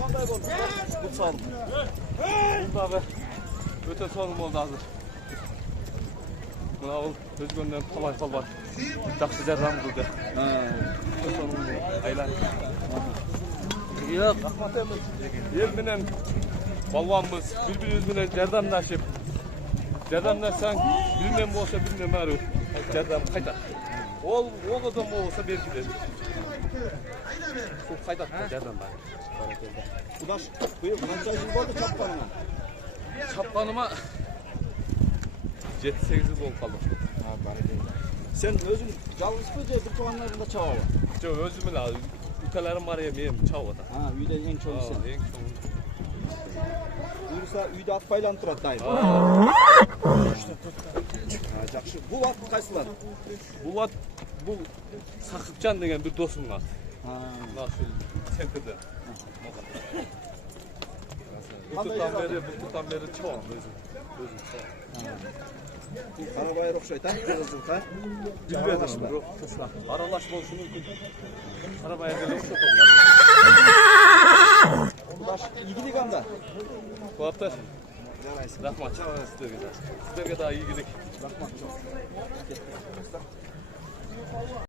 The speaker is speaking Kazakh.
Qanday bo'ldi? Bu son. Bundağı öte sonum oldu hazır. Buna ol özgönden talay var. Жақсы жарам кылды. Aylan. Yok, rahmat emir. El менен balvanımız birbirimiz менен jardamlaşsan bilmem bolsa bilmem arı. Jardam qaytar. Ol adam olsa belki. Çok qaytar jardam бар. Kudaş, buyur qancha yil bo'ldi chapqanına? Chapqanıma 7-8 yıl oldu kaldı. Ha, barakallah. Sen özün жалғыз mı je bir туғандарыңда чабабы? Жоқ, өзім эле укаларым бар эми, мен чабып атам. Ha, үйден ең чоң сен. Ең чоң. Буюрса үйдө ат байланып турат дайым. Жакшы. Бул ат кайсылар? Бул ат бул Сакыпжан деген бир досумдун аты. Мына ушул центрде. Бутан бери чоң өзүм. Карабайыр окшойт, а? Кыргызыл, а? Билбедим, бирок аралаш болушу мүмкүн. Карабайыр деле окшот. Кудаш ийгилик анда. Кулаптар. Жарайсың. Рахмат, сиздерге да ийгилик. Рахмат.